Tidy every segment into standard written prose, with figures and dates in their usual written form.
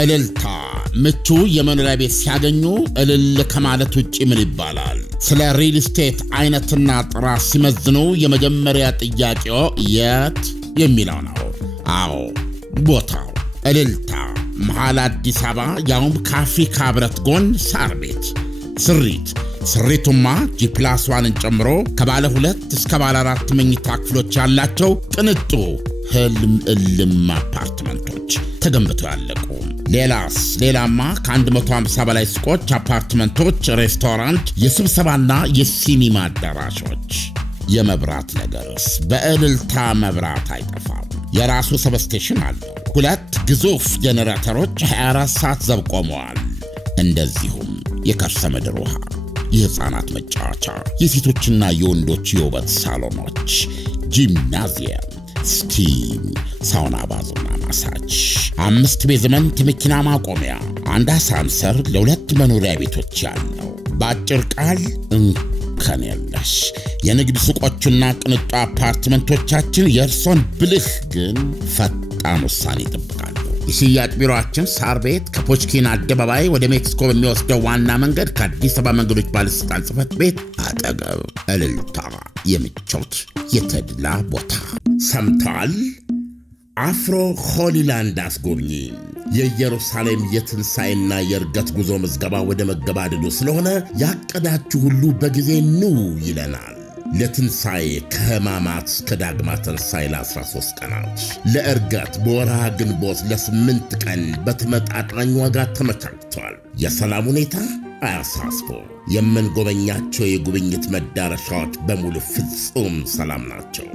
እልልታ ምቹ የመኖሪያ ቤት ሲያገኙ እልል ከማለት ውጪ ምን ይባላል? ስለ ሪል ስቴት አይነትና ጥራት ሲመዝኑ የመጀመሪያ ጥያቄው የት የሚለው ነው። አዎ ቦታው እልልታ መሃል አዲስ አበባ ያውም ከአፍሪካ ህብረት ጎን ሳር ቤት ስሪቱማ ጂ+1ን ጨምሮ ከባለ 2 እስከ ባለ 4 መኝታ ክፍሎች ያላቸው ቅንጡ ህልም እልም አፓርትመንቶች ተገንብተው ያለቁ። ሌላማ ከ150 በላይ ሱቆች፣ አፓርትመንቶች፣ ሬስቶራንት፣ የስብሰባና የሲኒማ አዳራሾች። የመብራት ነገርስ በእልልታ መብራት አይጠፋም። የራሱ ሰብስቴሽን አለው። 2 ግዙፍ ጄኔሬተሮች 24 ሰዓት ዘብ ቆመዋል። እንደዚሁም የከርሰ ምድር ውሃ፣ የህፃናት መጫወቻ፣ የሴቶችና የወንዶች የውበት ሳሎኖች፣ ጂምናዚየም፣ ስቲም፣ ሳውና፣ ባዝና ማሳጅ፣ 5 ቤዝመንት መኪና ማቆሚያ፣ 1 አሳንሰር ለ2 መኖሪያ ቤቶች ያለው። በአጭር ቃል እንከን የለሽ የንግድ ሱቆቹና ቅንጡ አፓርትመንቶቻችን የእርሶን ብልህ ግን ፈጣን ውሳኔ ይጠብቃሉ። የሽያጭ ቢሮአችን ሳር ቤት ከፖችኪን አደባባይ ወደ ሜክሲኮ በሚወስደው ዋና መንገድ ከአዲስ አበባ መንገዶች ባለስልጣን ጽሕፈት ቤት አጠገብ። እልልታ የምቾት የተድላ ቦታ። ሰምተዋል? አፍሮ ሆሊላንድ አስጎብኚ የኢየሩሳሌም የትንሣኤና የእርገት ጉዞ ምዝገባ ወደ መገባደዱ ስለሆነ ያቀዳችሁ ሁሉ በጊዜ ኑ ይለናል። ለትንሣኤ ከሕማማት እስከ ዳግማ ትንሣኤ ለ13 ቀናት፣ ለእርገት በወርሃ ግንቦት ለ8 ቀን በተመጣጣኝ ዋጋ ተመቻችቷል። የሰላም ሁኔታ አያሳስቦ። የምንጎበኛቸው የጉብኝት መዳረሻዎች በሙሉ ፍጹም ሰላም ናቸው።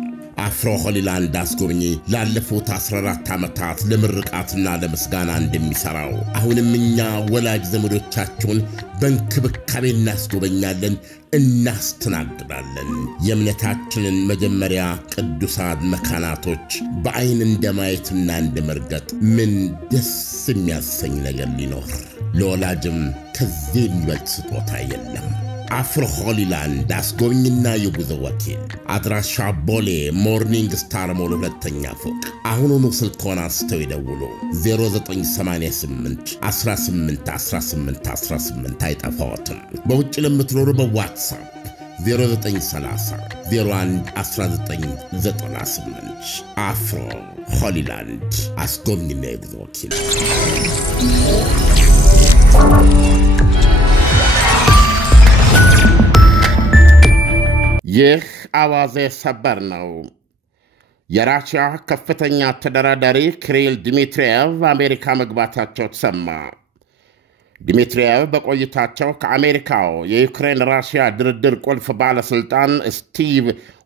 አፍሮ ሆሊላንድ አስጎብኚ ላለፉት 14 ዓመታት ለምርቃትና ለምስጋና እንደሚሠራው አሁንም እኛ ወላጅ ዘመዶቻችሁን በእንክብካቤ እናስጎበኛለን፣ እናስተናግዳለን። የእምነታችንን መጀመሪያ ቅዱሳን መካናቶች በዐይን እንደማየትና እንደመርገጥ ምን ደስ የሚያሰኝ ነገር ሊኖር? ለወላጅም ከዚህ የሚበልጥ ስጦታ የለም። አፍሮ ሆሊላንድ አስጎብኝና የጉዞ ወኪል። አድራሻ ቦሌ ሞርኒንግ ስታር ሞል 2ኛ ፎቅ። አሁኑኑ ስልክዎን አንስተው ይደውሉ። 0988 18 18 18 አይጠፋዎትም። በውጭ ለምትኖሩ በዋትሳፕ 0930 01 1998። አፍሮ ሆሊላንድ አስጎብኝና የጉዞ ወኪል። ይህ አዋዜ ሰበር ነው። የራሽያ ከፍተኛ ተደራዳሪ ክሪል ዲሚትሪየቭ አሜሪካ መግባታቸው ተሰማ። ዲሚትሪየቭ በቆይታቸው ከአሜሪካው የዩክሬን ራሽያ ድርድር ቁልፍ ባለሥልጣን ስቲቭ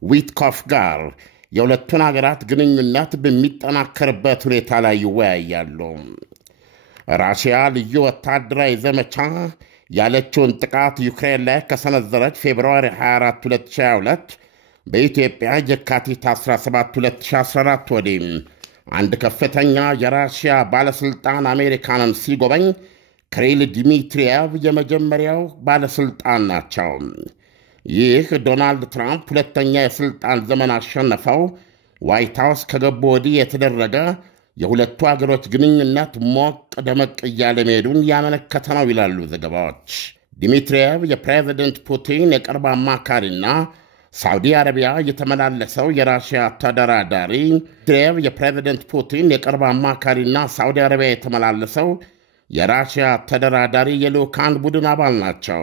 ዊትኮፍ ጋር የሁለቱን አገራት ግንኙነት በሚጠናከርበት ሁኔታ ላይ ይወያያሉ። ራሽያ ልዩ ወታደራዊ ዘመቻ ያለችውን ጥቃት ዩክሬን ላይ ከሰነዘረች ፌብርዋሪ 24 2022 በኢትዮጵያ የካቲት 17 2014 ወዲህ አንድ ከፍተኛ የራሽያ ባለሥልጣን አሜሪካንን ሲጎበኝ ክሪል ዲሚትሪየቭ የመጀመሪያው ባለሥልጣን ናቸው። ይህ ዶናልድ ትራምፕ ሁለተኛ የሥልጣን ዘመን አሸነፈው ዋይት ሃውስ ከገቡ ወዲህ የተደረገ የሁለቱ አገሮች ግንኙነት ሞቅ ደመቅ እያለ መሄዱን ያመለከተ ነው ይላሉ ዘገባዎች። ዲሚትሪየቭ የፕሬዝደንት ፑቲን የቅርብ አማካሪና ሳውዲ አረቢያ የተመላለሰው የራሽያ ተደራዳሪ ዲሚትሪየቭ የፕሬዝደንት ፑቲን የቅርብ አማካሪና ሳውዲ አረቢያ የተመላለሰው የራሽያ ተደራዳሪ የልዑካን ቡድን አባል ናቸው።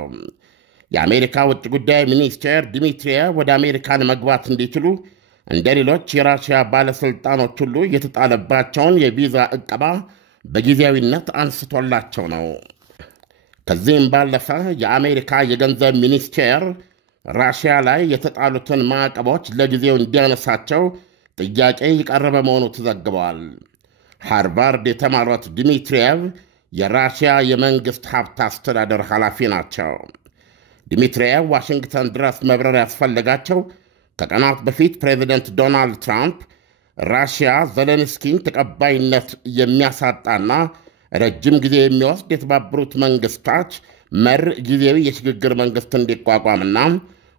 የአሜሪካ ውጭ ጉዳይ ሚኒስቴር ዲሚትሪየቭ ወደ አሜሪካን መግባት እንዲችሉ እንደ ሌሎች የራሽያ ባለሥልጣኖች ሁሉ የተጣለባቸውን የቪዛ ዕቀባ በጊዜያዊነት አንስቶላቸው ነው። ከዚህም ባለፈ የአሜሪካ የገንዘብ ሚኒስቴር ራሽያ ላይ የተጣሉትን ማዕቀቦች ለጊዜው እንዲያነሳቸው ጥያቄ የቀረበ መሆኑ ተዘግበዋል። ሃርቫርድ የተማሩት ዲሚትሪየቭ የራሽያ የመንግሥት ሀብት አስተዳደር ኃላፊ ናቸው። ዲሚትሪየቭ ዋሽንግተን ድረስ መብረር ያስፈለጋቸው ከቀናት በፊት ፕሬዚደንት ዶናልድ ትራምፕ ራሽያ ዘለንስኪን ተቀባይነት የሚያሳጣና ረጅም ጊዜ የሚወስድ የተባበሩት መንግሥታት መር ጊዜያዊ የሽግግር መንግሥት እንዲቋቋምና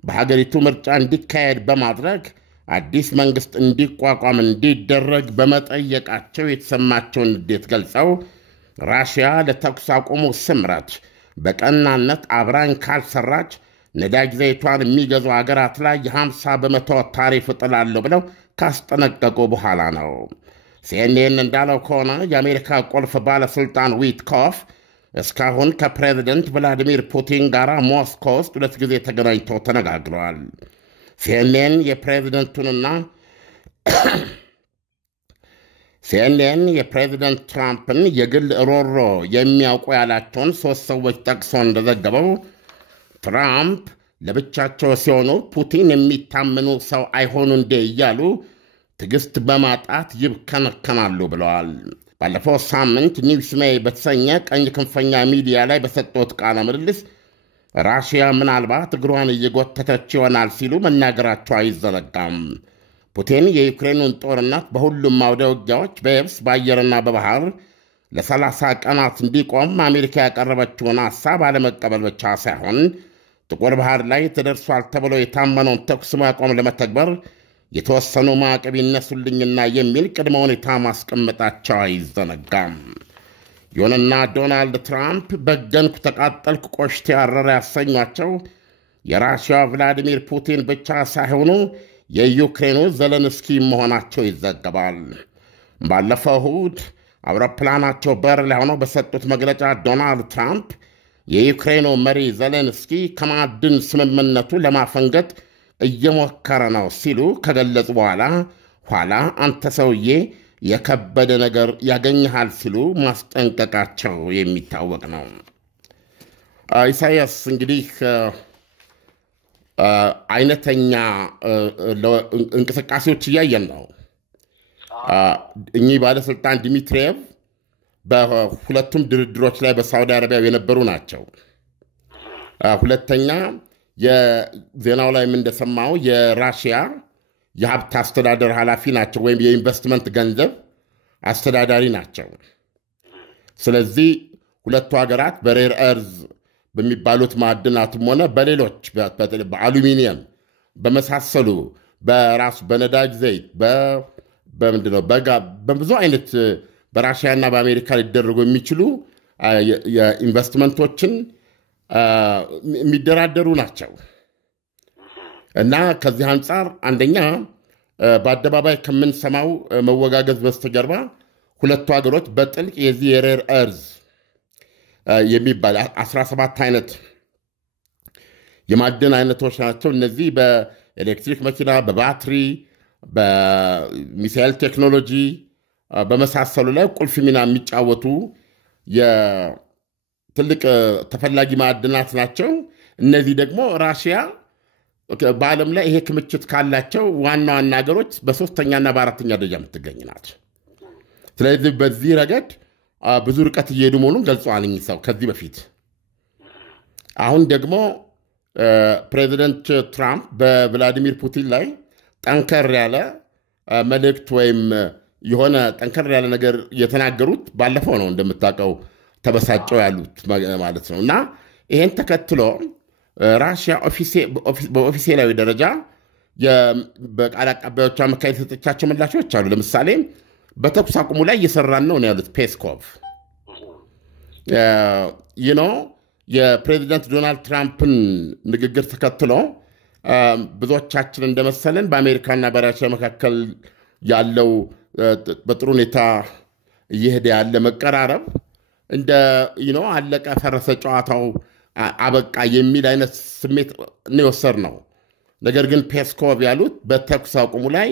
በሀገሪቱ ምርጫ እንዲካሄድ በማድረግ አዲስ መንግሥት እንዲቋቋም እንዲደረግ በመጠየቃቸው የተሰማቸውን ንዴት ገልጸው ራሽያ ለተኩስ አቁሙ ስምረት በቀናነት አብራኝ ካልሰራች ነዳጅ ዘይቷን የሚገዙ አገራት ላይ የ50% ታሪፍ እጥላለሁ ብለው ካስጠነቀቁ በኋላ ነው። ሲኤንኤን እንዳለው ከሆነ የአሜሪካ ቁልፍ ባለሥልጣን ዊትኮፍ እስካሁን ከፕሬዝደንት ቭላዲሚር ፑቲን ጋር ሞስኮ ውስጥ 2 ጊዜ ተገናኝተው ተነጋግረዋል። ሲኤንኤን የፕሬዝደንት ትራምፕን የግል ሮሮ የሚያውቁ ያላቸውን 3 ሰዎች ጠቅሶ እንደዘገበው ትራምፕ ለብቻቸው ሲሆኑ ፑቲን የሚታመኑ ሰው አይሆኑ እንዴ እያሉ ትዕግሥት በማጣት ይብከነከናሉ ብለዋል። ባለፈው ሳምንት ኒውስሜይ በተሰኘ ቀኝ ክንፈኛ ሚዲያ ላይ በሰጡት ቃለ ምልልስ ራሽያ ምናልባት እግሯን እየጎተተች ይሆናል ሲሉ መናገራቸው አይዘነጋም። ፑቲን የዩክሬኑን ጦርነት በሁሉም አውደ ውጊያዎች በየብስ በአየርና በባህር ለ30 ቀናት እንዲቆም አሜሪካ ያቀረበችውን ሐሳብ አለመቀበል ብቻ ሳይሆን ጥቁር ባህር ላይ ተደርሷል ተብሎ የታመነውን ተኩስ ማቆም ለመተግበር የተወሰኑ ማዕቀብ ይነሱልኝና የሚል ቅድመ ሁኔታ ማስቀመጣቸው አይዘነጋም። ይሁንና ዶናልድ ትራምፕ በገንኩ፣ ተቃጠልኩ፣ ቆሽቴ ያረረ ያሰኟቸው የራሽያ ቭላዲሚር ፑቲን ብቻ ሳይሆኑ የዩክሬኑ ዘለንስኪ መሆናቸው ይዘገባል። ባለፈው እሁድ አውሮፕላናቸው በር ላይ ሆነው በሰጡት መግለጫ ዶናልድ ትራምፕ የዩክሬኑ መሪ ዘለንስኪ ከማዕድን ስምምነቱ ለማፈንገጥ እየሞከረ ነው ሲሉ ከገለጹ ኋላ አንተ ሰውዬ የከበደ ነገር ያገኘሃል ሲሉ ማስጠንቀቃቸው የሚታወቅ ነው። ኢሳያስ እንግዲህ አይነተኛ እንቅስቃሴዎች እያየን ነው። እኚህ ባለሥልጣን ዲሚትሪየቭ በሁለቱም ድርድሮች ላይ በሳውዲ አረቢያ የነበሩ ናቸው። ሁለተኛ የዜናው ላይ እንደሰማው የራሽያ የሀብት አስተዳደር ኃላፊ ናቸው፣ ወይም የኢንቨስትመንት ገንዘብ አስተዳዳሪ ናቸው። ስለዚህ ሁለቱ ሀገራት በሬር እርዝ በሚባሉት ማዕድናትም ሆነ በሌሎች በአሉሚኒየም በመሳሰሉ በራሱ በነዳጅ ዘይት በብዙ አይነት በራሽያና በአሜሪካ ሊደረጉ የሚችሉ የኢንቨስትመንቶችን የሚደራደሩ ናቸው እና ከዚህ አንጻር አንደኛ በአደባባይ ከምንሰማው መወጋገዝ በስተጀርባ ሁለቱ ሀገሮች በጥልቅ የዚህ የሬር እርዝ የሚባል 17 አይነት የማዕድን አይነቶች ናቸው። እነዚህ በኤሌክትሪክ መኪና፣ በባትሪ፣ በሚሳኤል ቴክኖሎጂ በመሳሰሉ ላይ ቁልፍ ሚና የሚጫወቱ ትልቅ ተፈላጊ ማዕድናት ናቸው። እነዚህ ደግሞ ራሽያ በዓለም ላይ ይሄ ክምችት ካላቸው ዋና ዋና ሀገሮች በ3ኛና በ4ኛ ደረጃ የምትገኝ ናት። ስለዚህ በዚህ ረገድ ብዙ ርቀት እየሄዱ መሆኑን ገልጸዋል እኚህ ሰው ከዚህ በፊት። አሁን ደግሞ ፕሬዚደንት ትራምፕ በቭላዲሚር ፑቲን ላይ ጠንከር ያለ መልእክት ወይም የሆነ ጠንከር ያለ ነገር የተናገሩት ባለፈው ነው እንደምታውቀው ተበሳጨው ያሉት ማለት ነው። እና ይሄን ተከትሎ ራሽያ በኦፊሴላዊ ደረጃ በቃል አቀባዮቿ አማካይ የተሰጠቻቸው ምላሾች አሉ። ለምሳሌ በተኩስ አቁሙ ላይ እየሰራን ነው ያሉት ፔስኮቭ። የፕሬዚደንት ዶናልድ ትራምፕን ንግግር ተከትሎ ብዙዎቻችን እንደመሰለን በአሜሪካና በራሽያ መካከል ያለው በጥሩ ሁኔታ እየሄደ ያለ መቀራረብ እንደ አለቀ ፈረሰ ጨዋታው አበቃ የሚል አይነት ስሜት ነው የወሰድነው። ነገር ግን ፔስኮቭ ያሉት በተኩስ አቁሙ ላይ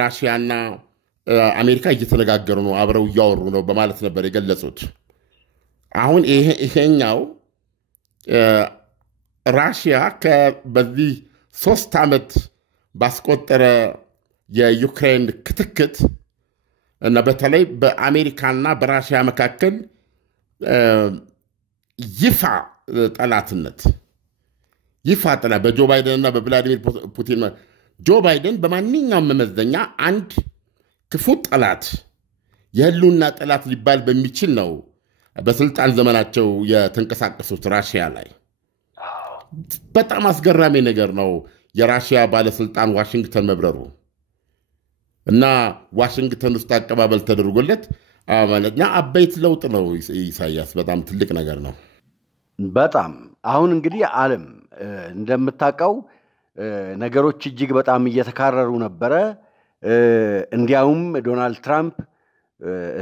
ራሽያና አሜሪካ እየተነጋገሩ ነው፣ አብረው እያወሩ ነው በማለት ነበር የገለጹት። አሁን ይሄኛው ራሽያ በዚህ 3 ዓመት ባስቆጠረ የዩክሬን ክትክት እና በተለይ በአሜሪካና በራሽያ መካከል ይፋ ጠላትነት በጆ ባይደን እና በቭላዲሚር ፑቲን ጆ ባይደን በማንኛውም መመዘኛ አንድ ክፉ ጠላት የህልውና ጠላት ሊባል በሚችል ነው በስልጣን ዘመናቸው የተንቀሳቀሱት ራሽያ ላይ። በጣም አስገራሚ ነገር ነው የራሽያ ባለስልጣን ዋሽንግተን መብረሩ እና ዋሽንግተን ውስጥ አቀባበል ተደርጎለት ማለትና አበይት ለውጥ ነው ኢሳያስ በጣም ትልቅ ነገር ነው በጣም አሁን እንግዲህ ዓለም እንደምታውቀው ነገሮች እጅግ በጣም እየተካረሩ ነበር እንዲያውም ዶናልድ ትራምፕ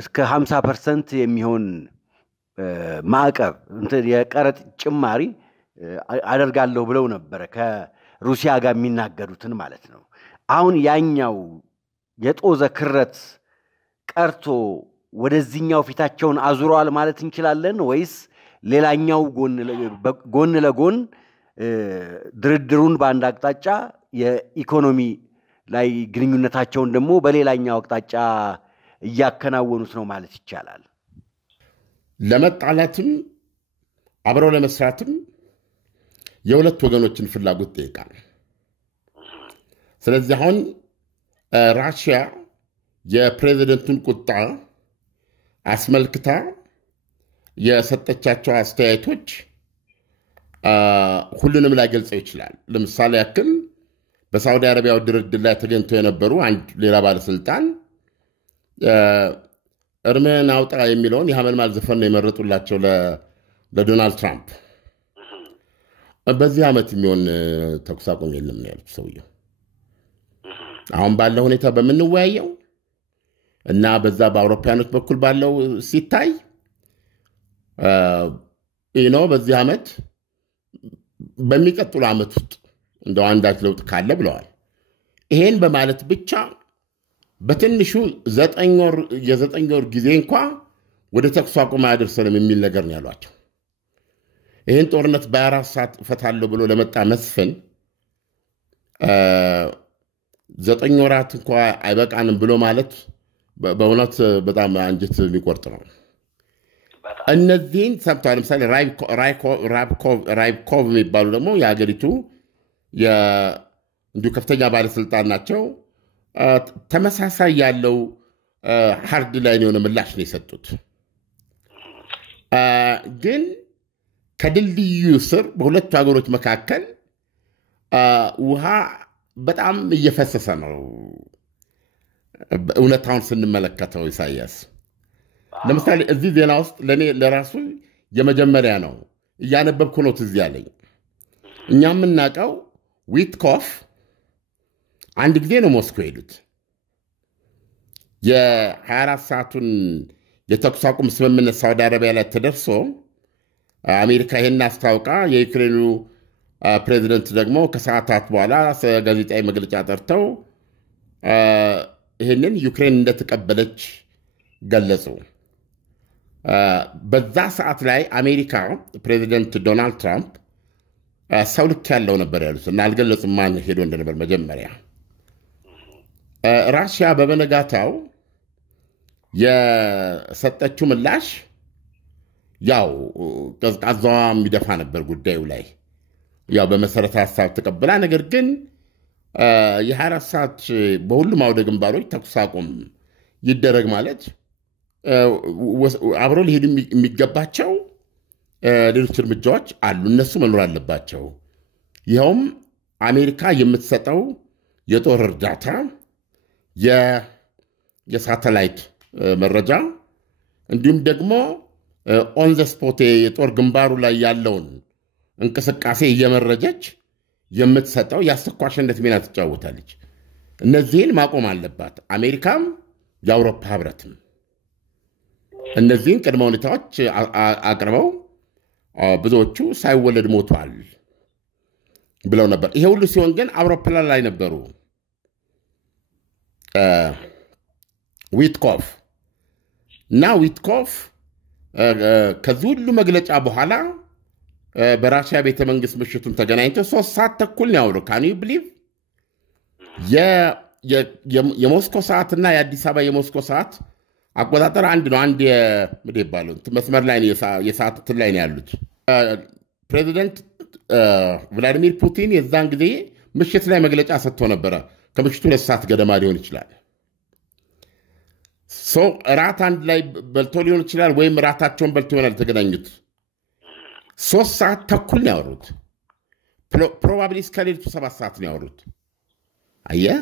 እስከ 50% የሚሆን ማዕቀብ የቀረጥ ጭማሪ አደርጋለሁ ብለው ነበር ከሩሲያ ጋር የሚናገሩትን ማለት ነው አሁን ያኛው የጦዘ ክረት ቀርቶ ወደዚህኛው ፊታቸውን አዙሯል ማለት እንችላለን ወይስ ሌላኛው ጎን ለጎን ድርድሩን በአንድ አቅጣጫ የኢኮኖሚ ላይ ግንኙነታቸውን ደግሞ በሌላኛው አቅጣጫ እያከናወኑት ነው ማለት ይቻላል ለመጣላትም አብረው ለመስራትም የሁለት ወገኖችን ፍላጎት ጠይቃል ስለዚህ አሁን ራሽያ የፕሬዝዳንቱን ቁጣ አስመልክታ የሰጠቻቸው አስተያየቶች ሁሉንም ላይ ገልጸው ይችላል ለምሳሌ ያክል በሳውዲ አረቢያው ድርድር ላይ ተገኝተው የነበሩ አንድ ሌላ ባለስልጣን እርሜን አውጣ የሚለውን የሐመልማል ዘፈን ነው የመረጡላቸው ለዶናልድ ትራምፕ በዚህ ዓመት የሚሆን ተኩስ አቁም የለም ነው ያሉት ሰውየው አሁን ባለው ሁኔታ በመንወያየው እና በዛ በአውሮፓውያኖች በኩል ባለው ሲታይ በዚህ ዓመት በሚቀጥለው ዓመት ውስጥ እንደው አንዳች ለውጥ ካለ ብለዋል ይሄን በማለት ብቻ በትንሹ 9 ወር ጊዜ እንኳን ወደ ተኩስ አቁም አያደርሰንም የሚል ነገር ነው ያሏቸው ይሄን ጦርነት በ4 ሰዓት ፈታለሁ ብሎ ለመጣ መስፍን 9 ወራት እንኳን አይበቃንም ብሎ ማለት በእውነት በጣም አንጀት የሚቆርጥ ነው እነዚህን ሰምተዋል ለምሳሌ ራይብኮቭ የሚባሉ ደግሞ የሀገሪቱ እንዲሁ ከፍተኛ ባለስልጣን ናቸው ተመሳሳይ ያለው ሃርድ ላይን የሆነ ምላሽ ነው የሰጡት ግን ከድልድዩ ስር በሁለቱ ሀገሮች መካከል ውሃ በጣም እየፈሰሰ ነው እውነታውን ስንመለከተው ኢሳያስ ለምሳሌ እዚህ ዜና ውስጥ ለራሱ የመጀመሪያ ነው እያነበብኩ ነው ትዝ ያለኝ እኛም እናቀው ዊትኮፍ አንድ ጊዜ ነው ሞስኮ ሄዱት የ24 ሰዓቱን የተኩስ አቁም ስምምነት ሳውዲ አረቢያ ላይ ተደርሶ አሜሪካ ይሄን አስታውቃ የዩክሬኑ ፕሬዝዳንት ደግሞ ከሰዓታት በኋላ ጋዜጣዊ መግለጫ ጠርተው ይሄንን ዩክሬን እንደተቀበለች ገለጹ በዛ ሰዓት ላይ አሜሪካ ፕሬዝዳንት ዶናልድ ትራምፕ ሰው ልክ ያለው ነበር ያሉት እና አልገለጹም ማን ሄዶ እንደነበር መጀመሪያ ራሽያ በበነጋታው የሰጠችው ምላሽ ያው ቀዝቃዛዋ የሚደፋ ነበር ጉዳዩ ላይ ያው በመሰረተ ሐሳብ ተቀበላ ነገር ግን የ24 ሰዓት በሁሉም አውደ ግንባሮች ተኩስ አቁም ይደረግ ማለት አብሮ ሊሄዱ የሚገባቸው ሌሎች እርምጃዎች አሉ እነሱ መኖር አለባቸው ይኸውም አሜሪካ የምትሰጠው የጦር እርዳታ የሳተላይት መረጃ እንዲሁም ደግሞ ኦን ዘ ስፖት የጦር ግንባሩ ላይ ያለውን እንቅስቃሴ እየመረጀች የምትሰጠው ያስተኳሽነት ሚና ትጫወታለች እነዚህን ማቆም አለባት አሜሪካም የአውሮፓ ህብረትም እነዚህን ቅድመ ሁኔታዎች አቅርበው ብዙዎቹ ሳይወለድ ሞቷል ብለው ነበር ይሄ ሁሉ ሲሆን ግን አውሮፕላን ላይ ነበሩ ዊትኮፍ ከዚህ ሁሉ መግለጫ በኋላ በራሽያ ቤተ መንግስት ምሽቱን ተገናኝተው 3 ሰዓት ተኩል ያወሩ ካን ዩ ቢሊቭ የሞስኮ ሰዓትና የአዲስ አበባ የሞስኮ ሰዓት አቆጣጠር አንድ ነው አንድ ይባላል መስመር ላይ የሰዓት ላይ ነው ያሉት ፕሬዚደንት ቭላዲሚር ፑቲን የዛን ጊዜ ምሽት ላይ መግለጫ ሰጥቶ ነበር ከምሽቱ 2 ሰዓት ገደማ ሊሆን ይችላል ራት አንድ ላይ በልቶ ሊሆን ይችላል ወይም ራታቸውን በልቶ ይሆናል ተገናኙት 3 ሰዓት ተኩል ነው ያወሩት ፕሮባብሊ እስከ ሌሊቱ 7 ሰዓት ነው ያወሩት አየህ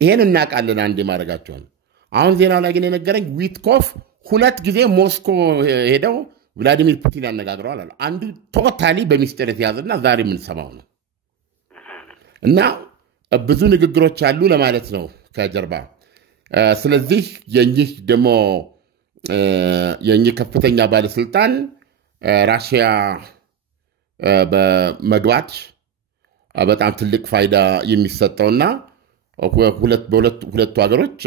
ይሄን እናውቃለን አንዴ ማድረጋቸውን አሁን ዜናው ላይ ግን የነገረኝ ዊትኮፍ ሁለት ጊዜ ሞስኮ ሄደው ቭላዲሚር ፑቲን ያነጋግረዋል አሉ። አንዱ ቶታሊ በሚስጥር የተያዘና ዛሬ የምንሰማው ነው። እና ብዙ ንግግሮች አሉ ለማለት ነው ከጀርባ። ስለዚህ የኚህ ከፍተኛ ባለስልጣን ራሽያ በመግባት በጣም ትልቅ ፋይዳ የሚሰጠውና በሁለቱ ሀገሮች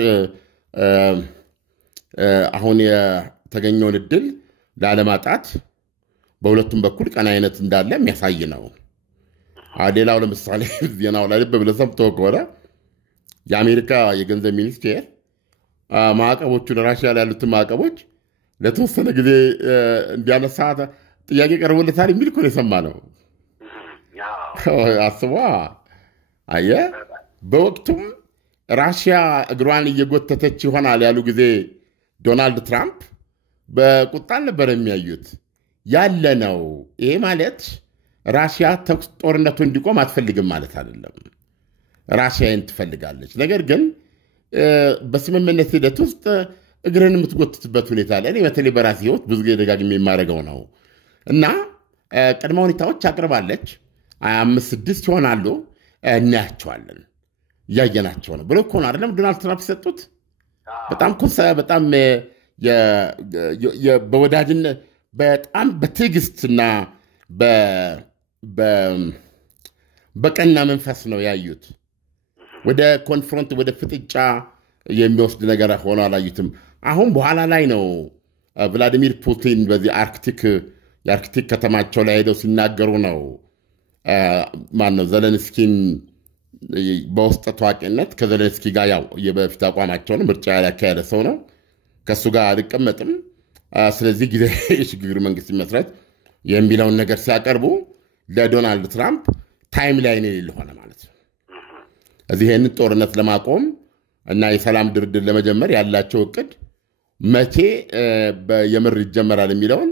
አሁን የተገኘውን እድል ላለማጣት በሁለቱም በኩል ቀናይነት እንዳለ የሚያሳይ ነው። ሌላው ለምሳሌ ዜናው ላይ በብለህ ሰምተው ከሆነ የአሜሪካ የገንዘብ ሚኒስቴር ማዕቀቦቹን ራሽያ ላይ ያሉትን ማዕቀቦች ለተወሰነ ጊዜ እንዲያነሳ ጥያቄ ቀርቦለታል የሚል እኮ ነው የሰማነው። አስቧ። አየህ፣ በወቅቱም ራሽያ እግሯን እየጎተተች ይሆናል ያሉ ጊዜ ዶናልድ ትራምፕ በቁጣ ነበር የሚያዩት። ያለ ነው። ይሄ ማለት ራሽያ ተኩስ ጦርነቱ እንዲቆም አትፈልግም ማለት አይደለም። ራሽያን ትፈልጋለች። ነገር ግን በስምምነት ሂደት ውስጥ እግርን የምትጎትትበት ሁኔታ አለ። እኔ በተለይ በራሴ ህይወት ብዙ ጊዜ ደጋግሜ የማደርገው ነው እና ቅድመ ሁኔታዎች አቅርባለች። 5-6 ይሆናሉ፣ እናያቸዋለን፣ እያየናቸው ነው ብሎ እኮ ነው አይደለም ዶናልድ ትራምፕ የሰጡት። በጣም በወዳጅነት በጣም በትዕግስትና በቀና መንፈስ ነው ያዩት። ወደ ኮንፍሮንት ወደ ፍጥጫ የሚወስድ ነገር ሆኖ አላዩትም። አሁን በኋላ ላይ ነው ቭላዲሚር ፑቲን በዚህ የአርክቲክ ከተማቸው ላይ ሄደው ሲናገሩ ነው ማነው ዘለንስኪን በውስጥ ታዋቂነት ከዘለንስኪ ጋር ያው የበፊት አቋማቸውን ምርጫ ያካሄደ ሰው ነው። ከእሱ ጋር አልቀመጥም፣ ስለዚህ ጊዜ የሽግግር መንግስት መስረት የሚለውን ነገር ሲያቀርቡ ለዶናልድ ትራምፕ ታይም ላይን የሌለ ሆነ ማለት ነው። እዚህ ይህንን ጦርነት ለማቆም እና የሰላም ድርድር ለመጀመር ያላቸው እቅድ መቼ የምር ይጀመራል የሚለውን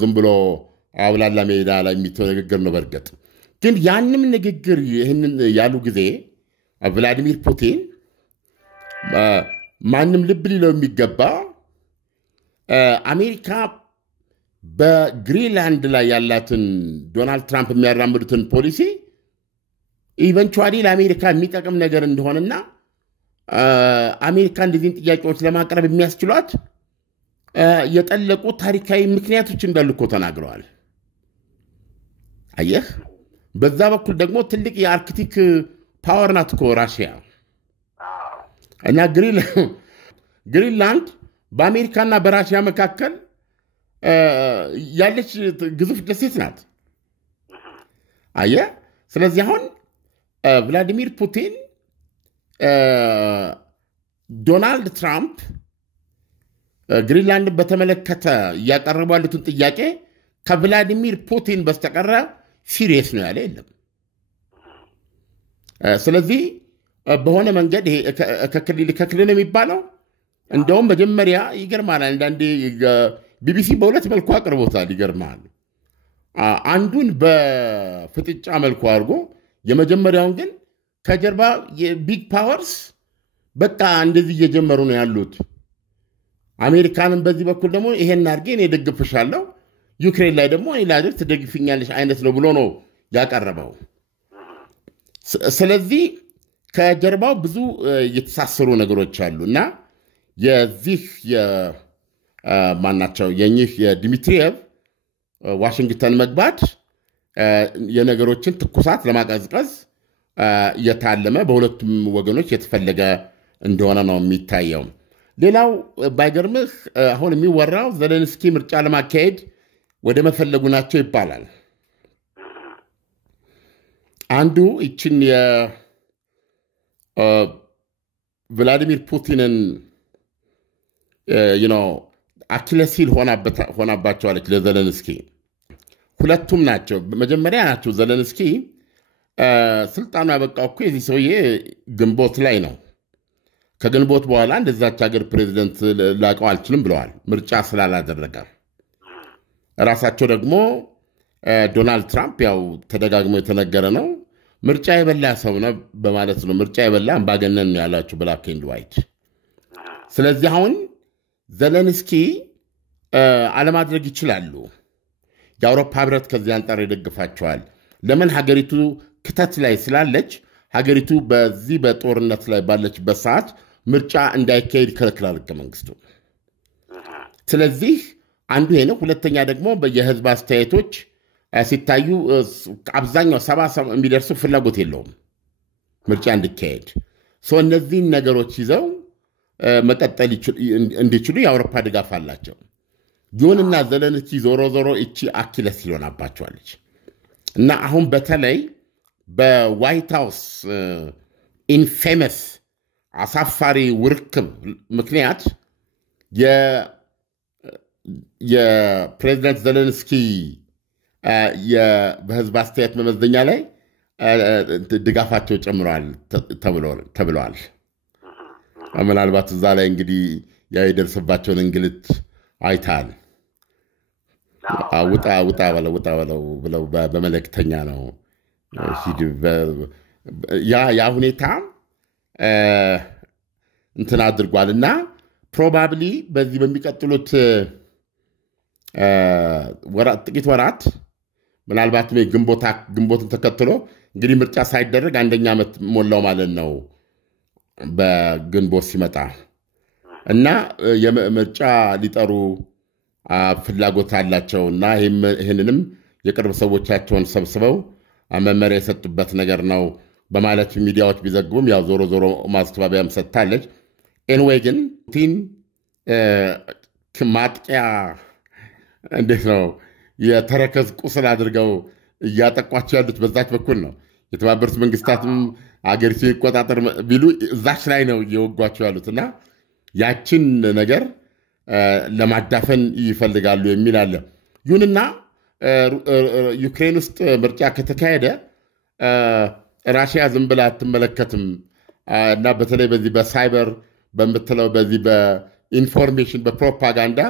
ዝም ብሎ አውላላ ሜዳ ላይ የሚተው ንግግር ነው። በእርግጥ ግን ያንም ንግግር ይህንን ያሉ ጊዜ ቭላዲሚር ፑቲን ማንም ልብ ሊለው የሚገባ አሜሪካ በግሪንላንድ ላይ ያላትን ዶናልድ ትራምፕ የሚያራምዱትን ፖሊሲ ኢቨንቹዋሊ ለአሜሪካ የሚጠቅም ነገር እንደሆነና አሜሪካ እንደዚህን ጥያቄዎች ለማቅረብ የሚያስችሏት የጠለቁ ታሪካዊ ምክንያቶች እንዳሉ እኮ ተናግረዋል። አየህ፣ በዛ በኩል ደግሞ ትልቅ የአርክቲክ ፓወር ናት እኮ ራሽያ እና ግሪንላንድ በአሜሪካና በራሽያ መካከል ያለች ግዙፍ ደሴት ናት። አየህ፣ ስለዚህ አሁን ቭላዲሚር ፑቲን ዶናልድ ትራምፕ ግሪንላንድን በተመለከተ እያቀረቡ ያሉትን ጥያቄ ከቭላዲሚር ፑቲን በስተቀረ ሲሪየስ ነው ያለ የለም። ስለዚህ በሆነ መንገድ ከክልል የሚባለው እንደውም መጀመሪያ ይገርማል። አንዳንዴ ቢቢሲ በሁለት መልኩ አቅርቦታል። ይገርማል። አንዱን በፍጥጫ መልኩ አድርጎ የመጀመሪያውን ግን ከጀርባ የቢግ ፓወርስ በቃ እንደዚህ እየጀመሩ ነው ያሉት። አሜሪካንም በዚህ በኩል ደግሞ ይሄን አድርጌ እኔ ደግፍሻለሁ፣ ዩክሬን ላይ ደግሞ እኔ ላድርግ ትደግፍኛለሽ አይነት ነው ብሎ ነው ያቀረበው። ስለዚህ ከጀርባው ብዙ የተሳሰሩ ነገሮች አሉ እና የዚህ ማናቸው የኚህ የዲሚትሪየቭ ዋሽንግተን መግባት የነገሮችን ትኩሳት ለማቀዝቀዝ የታለመ በሁለቱም ወገኖች የተፈለገ እንደሆነ ነው የሚታየው። ሌላው ባይገርምህ አሁን የሚወራው ዘለንስኪ ምርጫ ለማካሄድ ወደ መፈለጉ ናቸው ይባላል። አንዱ ይችን የቭላዲሚር ፑቲንን አኪለስ ሂል ሆናባቸዋለች ለዘለንስኪ። ሁለቱም ናቸው። መጀመሪያ ናቸው ዘለንስኪ ስልጣኑ ያበቃው እኮ የዚህ ሰውዬ ግንቦት ላይ ነው። ከግንቦት በኋላ እንደዛች ሀገር ፕሬዚደንት ላቀው አልችልም ብለዋል፣ ምርጫ ስላላደረገ። ራሳቸው ደግሞ ዶናልድ ትራምፕ ያው ተደጋግሞ የተነገረ ነው ምርጫ የበላ ሰው ነው በማለት ነው። ምርጫ የበላ አምባገነን ነው ያላቸው ብላክ ኤንድ ዋይት። ስለዚህ አሁን ዘለንስኪ አለማድረግ ይችላሉ። የአውሮፓ ህብረት ከዚህ አንጻር ይደግፋቸዋል። ለምን ሀገሪቱ ክተት ላይ ስላለች ሀገሪቱ በዚህ በጦርነት ላይ ባለችበት ሰዓት ምርጫ እንዳይካሄድ ይከለክላል ህገ መንግስቱ። ስለዚህ አንዱ ይሄ ነው። ሁለተኛ ደግሞ የህዝብ አስተያየቶች ሲታዩ አብዛኛው 70 የሚደርሱ ፍላጎት የለውም ምርጫ እንዲካሄድ። እነዚህን ነገሮች ይዘው መቀጠል እንዲችሉ የአውሮፓ ድጋፍ አላቸው። ይሁንና ዘለንስኪ ዞሮ ዞሮ እቺ አኪለስ ሊሆናባቸዋለች እና አሁን በተለይ በዋይት ሃውስ ኢንፌመስ አሳፋሪ ውርክብ ምክንያት የፕሬዚዳንት ዘለንስኪ በህዝብ አስተያየት መመዘኛ ላይ ድጋፋቸው ጨምረዋል ተብለዋል። ምናልባት እዛ ላይ እንግዲህ የደረሰባቸውን እንግልት አይታል። ውጣ በለው ብለው በመልእክተኛ ነው ያ ሁኔታ እንትን አድርጓል እና ፕሮባብሊ በዚህ በሚቀጥሉት ጥቂት ወራት ምናልባት ግንቦትን ተከትሎ እንግዲህ ምርጫ ሳይደረግ አንደኛ ዓመት ሞላው ማለት ነው በግንቦት ሲመጣ እና የምርጫ ሊጠሩ ፍላጎት አላቸው እና ይህንንም የቅርብ ሰዎቻቸውን ሰብስበው መመሪያ የሰጡበት ነገር ነው በማለት ሚዲያዎች ቢዘግቡም ያው ዞሮ ዞሮ ማስተባበያም ሰጥታለች። ኤንዌይ ግን ፑቲን ማጥቂያ እንዴት ነው የተረከዝ ቁስል አድርገው እያጠቋቸው ያሉት በዛች በኩል ነው። የተባበሩት መንግስታትም አገሪቱ ይቆጣጠር ቢሉ እዛች ላይ ነው እየወጓቸው ያሉትና ያችን ነገር ለማዳፈን ይፈልጋሉ የሚል አለ። ይሁንና ዩክሬን ውስጥ ምርጫ ከተካሄደ ራሽያ ዝም ብላ አትመለከትም እና በተለይ በዚህ በሳይበር በምትለው በዚህ በኢንፎርሜሽን በፕሮፓጋንዳ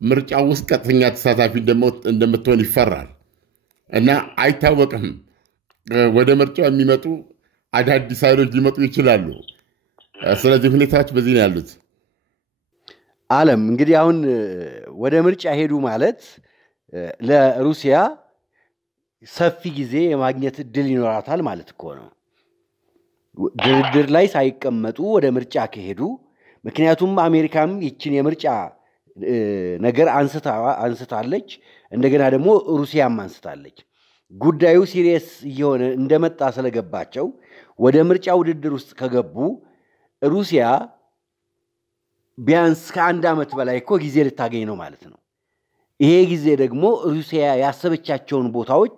ምርጫ ውስጥ ቀጥተኛ ተሳታፊ እንደምትሆን ይፈራል እና አይታወቅም። ወደ ምርጫው የሚመጡ አዳዲስ ኃይሎች ሊመጡ ይችላሉ። ስለዚህ ሁኔታዎች በዚህ ነው ያሉት። ዓለም እንግዲህ አሁን ወደ ምርጫ ሄዱ ማለት ለሩሲያ ሰፊ ጊዜ የማግኘት እድል ይኖራታል ማለት እኮ ነው። ድርድር ላይ ሳይቀመጡ ወደ ምርጫ ከሄዱ ምክንያቱም አሜሪካም ይችን የምርጫ ነገር አንስታለች፣ እንደገና ደግሞ ሩሲያም አንስታለች። ጉዳዩ ሲሪየስ እየሆነ እንደመጣ ስለገባቸው ወደ ምርጫ ውድድር ውስጥ ከገቡ ሩሲያ ቢያንስ ከአንድ ዓመት በላይ እኮ ጊዜ ልታገኝ ነው ማለት ነው። ይሄ ጊዜ ደግሞ ሩሲያ ያሰበቻቸውን ቦታዎች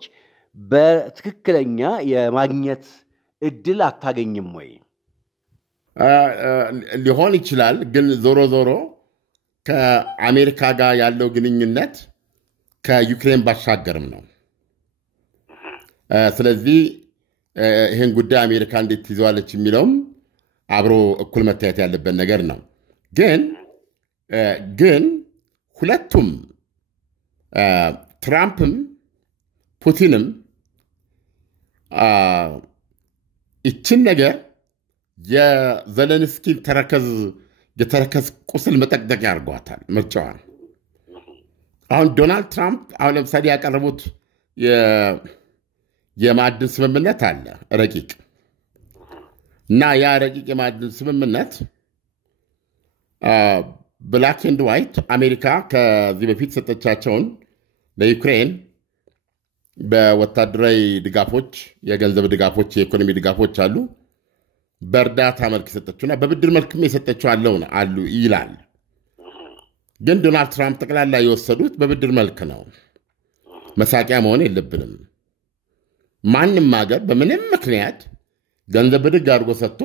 በትክክለኛ የማግኘት እድል አታገኝም ወይ? ሊሆን ይችላል። ግን ዞሮ ዞሮ ከአሜሪካ ጋር ያለው ግንኙነት ከዩክሬን ባሻገርም ነው። ስለዚህ ይህን ጉዳይ አሜሪካ እንዴት ትይዘዋለች የሚለውም አብሮ እኩል መታየት ያለበት ነገር ነው። ግን ሁለቱም ትራምፕም ፑቲንም ይችን ነገር የዘለንስኪን የተረከዝ ቁስል መጠቅጠቂያ አድርገዋታል ምርጫዋን። አሁን ዶናልድ ትራምፕ አሁን ለምሳሌ ያቀረቡት የማዕድን ስምምነት አለ ረቂቅ እና ያ ረቂቅ የማዕድን ስምምነት ብላክ ኤንድ ዋይት አሜሪካ ከዚህ በፊት ሰጠቻቸውን ለዩክሬን በወታደራዊ ድጋፎች፣ የገንዘብ ድጋፎች፣ የኢኮኖሚ ድጋፎች አሉ በእርዳታ መልክ የሰጠችውና በብድር መልክም የሰጠችው አሉ ይላል። ግን ዶናልድ ትራምፕ ጠቅላላ የወሰዱት በብድር መልክ ነው። መሳቂያ መሆን የለብንም። ማንም ሀገር በምንም ምክንያት ገንዘብ ብድግ አድርጎ ሰጥቶ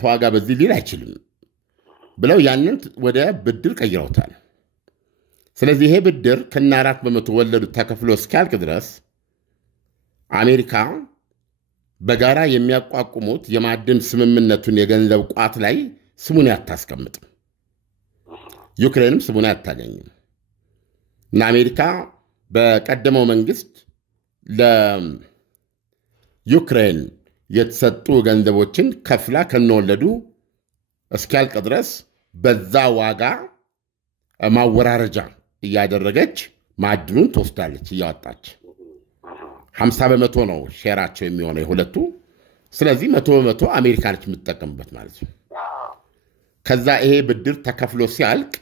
ተዋጋ በዚህ ሊል አይችልም ብለው ያንን ወደ ብድር ቀይረውታል። ስለዚህ ይሄ ብድር ከና 4% ወለዱ ተከፍሎ እስኪያልቅ ድረስ አሜሪካ በጋራ የሚያቋቁሙት የማዕድን ስምምነቱን የገንዘብ ቋት ላይ ስሙን አታስቀምጥም። ዩክሬንም ስሙን አታገኝም እና አሜሪካ በቀደመው መንግስት ለዩክሬን የተሰጡ ገንዘቦችን ከፍላ ከነወለዱ እስኪያልቅ ድረስ በዛ ዋጋ ማወራረጃ እያደረገች ማዕድኑን ትወስዳለች እያወጣች 50% ነው ሼራቸው የሚሆነው የሁለቱ ስለዚህ 100% አሜሪካ ነች የምትጠቀምበት ማለት ነው ከዛ ይሄ ብድር ተከፍሎ ሲያልቅ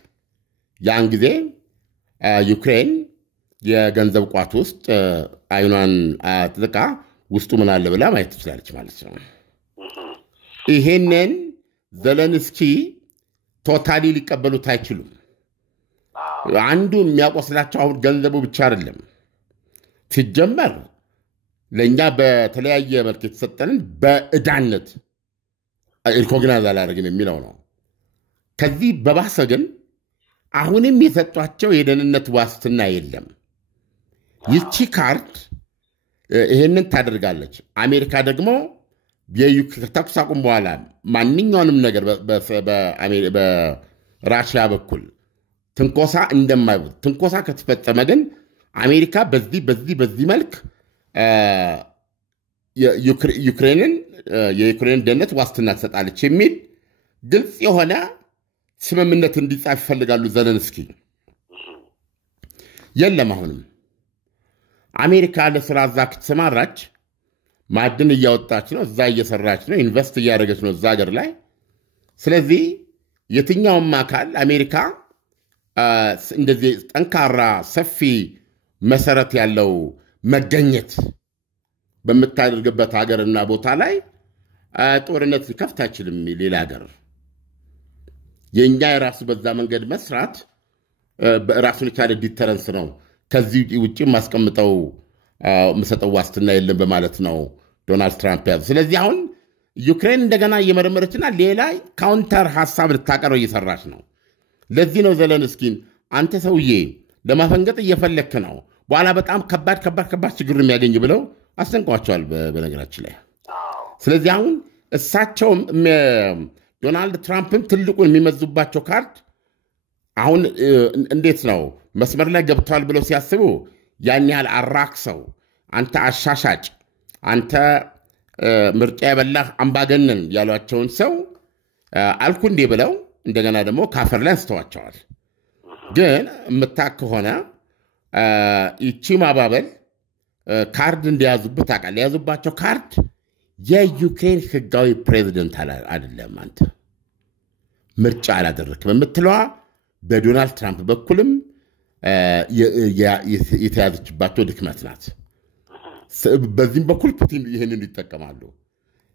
ያን ጊዜ ዩክሬን የገንዘብ ቋት ውስጥ አይኗን አጥልቃ ውስጡ ምን አለ ብላ ማየት ትችላለች ማለት ነው ይሄንን ዘለንስኪ ቶታሊ ሊቀበሉት አይችሉም አንዱ የሚያቆስላቸው አሁን ገንዘቡ ብቻ አይደለም ሲጀመር ለኛ በተለያየ መልክ የተሰጠንን በእዳነት ሪኮግናይዝ አላደረግን የሚለው ነው ከዚህ በባሰ ግን አሁንም የሰጧቸው የደህንነት ዋስትና የለም ይቺ ካርድ ይሄንን ታደርጋለች አሜሪካ ደግሞ ተኩስ አቁም በኋላ ማንኛውንም ነገር በራሽያ በኩል ትንኮሳ እንደማይወጥ ትንኮሳ ከተፈጸመ ግን አሜሪካ በዚህ መልክ የዩክሬንን ደህንነት ዋስትና ትሰጣለች የሚል ግልጽ የሆነ ስምምነት እንዲጻፍ ይፈልጋሉ ዘለንስኪ የለም አሁንም አሜሪካ ለስራ ዛክ ተሰማራች ማዕድን እያወጣች ነው እዛ እየሰራች ነው ኢንቨስት እያደረገች ነው እዛ ሀገር ላይ ስለዚህ የትኛውም አካል አሜሪካ እንደዚህ ጠንካራ ሰፊ መሰረት ያለው መገኘት በመታደርግበት ሀገርና ቦታ ላይ ጦርነት ሊከፍት አይችልም ሌላ ሀገር የኛ የራሱ በዛ መንገድ መስራት በራሱን የቻለ ዲተረንስ ነው ከዚህ ውጪ ማስቀምጠው መሰጠው ዋስትና የለም በማለት ነው ዶናልድ ትራምፕ ያዘ ስለዚህ አሁን ዩክሬን እንደገና እየመረመረችና ሌላ ካውንተር ሐሳብ ልታቀርብ እየሰራች ነው ለዚህ ነው ዘለንስኪን አንተ ሰውዬ ለማፈንገጥ እየፈለክ ነው በኋላ በጣም ከባድ ችግር የሚያገኝ ብለው አስጠንቀዋቸዋል በነገራችን ላይ ስለዚህ አሁን እሳቸውም ዶናልድ ትራምፕም ትልቁን የሚመዙባቸው ካርድ አሁን እንዴት ነው መስመር ላይ ገብቷል ብለው ሲያስቡ ያን ያህል አራክሰው አንተ አሻሻጭ አንተ ምርጫ የበላህ አምባገነን ያሏቸውን ሰው አልኩ እንዴ ብለው እንደገና ደግሞ ካፈር ላይ አስተዋቸዋል ግን መታክ ሆነ ይቺ ማባበል ካርድ እንዲያዙበት አቃል ያዙባቸው ካርድ የዩክሬን ህጋዊ ፕሬዝዳንት አይደለም አንተ ምርጫ አላደረክም የምትለዋ በዶናልድ ትራምፕ በኩልም የተያዘችባቸው ድክመት ናት በዚህም በኩል ፑቲን ይሄንን ይጠቀማሉ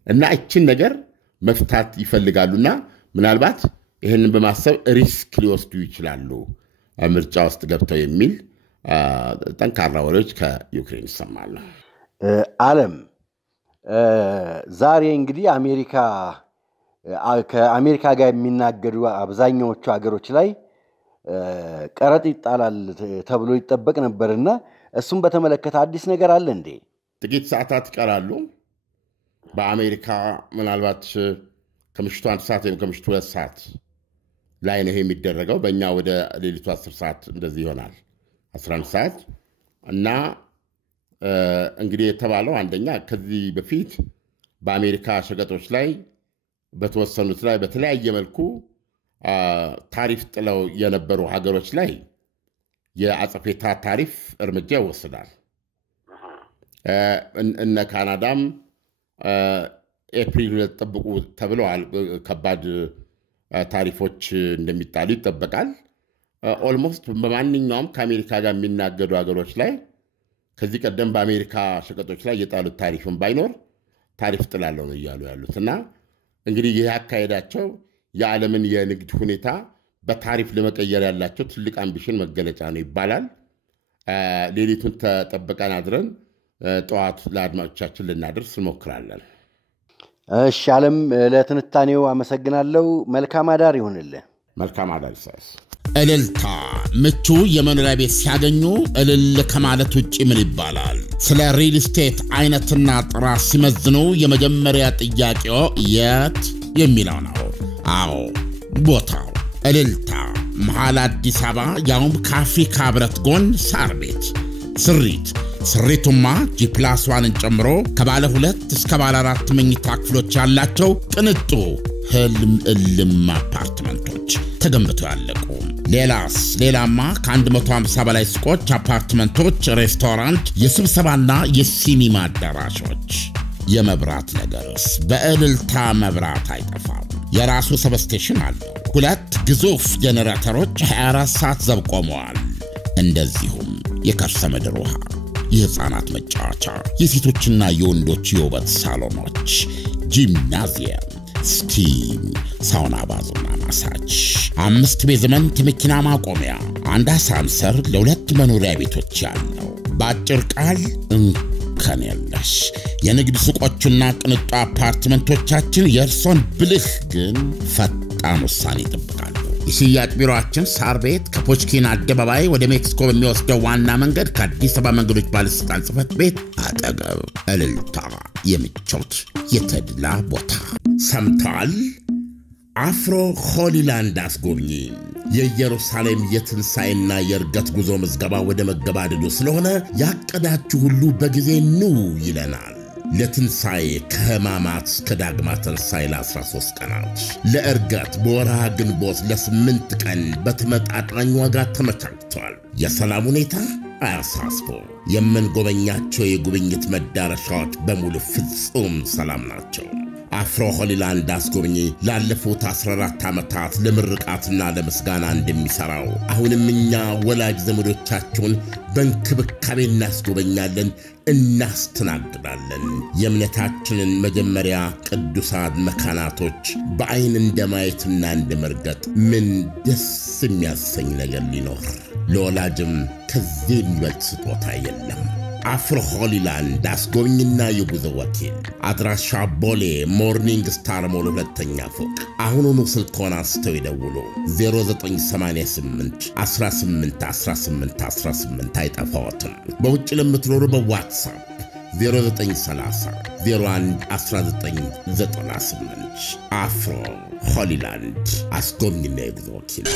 እና እቺን ነገር መፍታት ይፈልጋሉና ምናልባት ይሄንን በማሰብ ሪስክ ሊወስዱ ይችላሉ ምርጫ ውስጥ ገብተው የሚል ጠንካራ ወሬዎች ከዩክሬን ይሰማሉ ዓለም ዛሬ እንግዲህ ከአሜሪካ ጋር የሚናገዱ አብዛኛዎቹ ሀገሮች ላይ ቀረጥ ይጣላል ተብሎ ይጠበቅ ነበርና እሱም በተመለከተ አዲስ ነገር አለ እንዴ ጥቂት ሰዓታት ይቀራሉ በአሜሪካ ምናልባት ከምሽቱ 1 ሰዓት ወይም ከምሽቱ 2 ሰዓት ላይ ነው የሚደረገው በእኛ ወደ ሌሊቱ 10 ሰዓት እንደዚህ ይሆናል 11 ሰዓት እና እንግዲህ የተባለው አንደኛ ከዚህ በፊት በአሜሪካ ሸቀጦች ላይ በተወሰኑት ላይ በተለያየ መልኩ ታሪፍ ጥለው የነበሩ ሀገሮች ላይ የአጸፌታ ታሪፍ እርምጃ ይወስዳል እነ ካናዳም ኤፕሪል ተጠብቁ ተብለዋል ከባድ ታሪፎች እንደሚጣሉ ይጠበቃል ኦልሞስት በማንኛውም ከአሜሪካ ጋር የሚናገዱ ሀገሮች ላይ ከዚህ ቀደም በአሜሪካ ሸቀጦች ላይ የጣሉት ታሪፍን ባይኖር ታሪፍ ጥላለው ነው ይያሉ ያሉትና እንግዲህ ይሄ አካሄዳቸው የዓለምን የንግድ ሁኔታ በታሪፍ ለመቀየር ያላቸው ትልቅ አምቢሽን መገለጫ ነው ይባላል ሌሊቱን ተጠብቀን አድረን ጠዋት ለአድማጮቻችን ልናደርስ እንሞክራለን እሺ ዓለም ለትንታኔው አመሰግናለሁ መልካም አዳር ይሁንልህ መልካም አዳር ይሳስ እልልታ ምቹ የመኖሪያ ቤት ሲያገኙ እልል ከማለት ውጪ ምን ይባላል ስለ ሪል ስቴት አይነትና ጥራት ሲመዝኑ የመጀመሪያ ጥያቄው የት የሚለው ነው አዎ ቦታው እልልታ መሃል አዲስ አበባ ያውም ከአፍሪካ ህብረት ጎን ሳር ቤት ስሪቱማ ጂ+1ን ጨምሮ ከባለ 2 እስከ ባለ 4 መኝታ ክፍሎች ያላቸው ቅንጡ ህልም እልም አፓርትመንቶች ተገንብተው ያለቁ። ሌላማ ከ150 በላይ ሱቆች፣ አፓርትመንቶች፣ ሬስቶራንት፣ የስብሰባና የሲኒማ አዳራሾች። የመብራት ነገርስ በእልልታ መብራት አይጠፋም። የራሱ ሰብስቴሽን አለው። 2 ግዙፍ ጄኔሬተሮች 24 ሰዓት ዘብ ቆመዋል። እንደዚሁም የከርሰ ምድር ውሃ፣ የሕፃናት መጫወቻ፣ የሴቶችና የወንዶች የውበት ሳሎኖች፣ ጂምናዚየም፣ ስቲም፣ ሳውና፣ ባዝና ማሳጅ፣ 5 ቤዝመንት መኪና ማቆሚያ፣ 1 አሳንሰር ለ2 መኖሪያ ቤቶች ያለው። በአጭር ቃል እንከን የለሽ የንግድ ሱቆችና ቅንጡ አፓርትመንቶቻችን የእርሶን ብልህ ግን ፈጣን ውሳኔ ይጠብቃሉ። የሽያጭ ቢሮአችን ሳር ቤት ከፖችኪን አደባባይ ወደ ሜክሲኮ በሚወስደው ዋና መንገድ ከአዲስ አበባ መንገዶች ባለሥልጣን ጽሕፈት ቤት አጠገብ። እልልታ፣ የምቾት የተድላ ቦታ። ሰምተዋል? አፍሮ ሆሊላንድ አስጎብኚ የኢየሩሳሌም የትንሣኤና የእርገት ጉዞ ምዝገባ ወደ መገባደዱ ስለሆነ ያቀዳችሁ ሁሉ በጊዜ ኑ ይለናል። ለትንሣኤ ከሕማማት እስከ ዳግማ ትንሣኤ ለ13 ቀናት፣ ለእርገት በወርሃ ግንቦት ለ8 ቀን በተመጣጣኝ ዋጋ ተመቻችቷል። የሰላም ሁኔታ አያሳስቦ። የምንጎበኛቸው የጉብኝት መዳረሻዎች በሙሉ ፍጹም ሰላም ናቸው። አፍሮ ሆሊላንድ አስጎብኚ ላለፉት 14 ዓመታት ለምርቃትና ለምስጋና እንደሚሠራው አሁንም እኛ ወላጅ ዘመዶቻቸውን በእንክብካቤ እናስጎበኛለን፣ እናስተናግዳለን። የእምነታችንን መጀመሪያ ቅዱሳን መካናቶች በዐይን እንደማየትና እንደመርገጥ ምን ደስ የሚያሰኝ ነገር ሊኖር? ለወላጅም ከዚህ የሚበልጥ ስጦታ የለም። አፍሮ ሆሊላንድ አስጎብኝና የጉዞ ወኪል። አድራሻ ቦሌ ሞርኒንግ ስታር ሞል 2ኛ ፎቅ። አሁኑኑ ስልክዎን አንስተው ይደውሉ። 0988 18 18 18 አይጠፋዎትም። በውጭ ለምትኖሩ በዋትሳፕ 0930 01 1998። አፍሮ ሆሊላንድ አስጎብኝና የጉዞ ወኪል።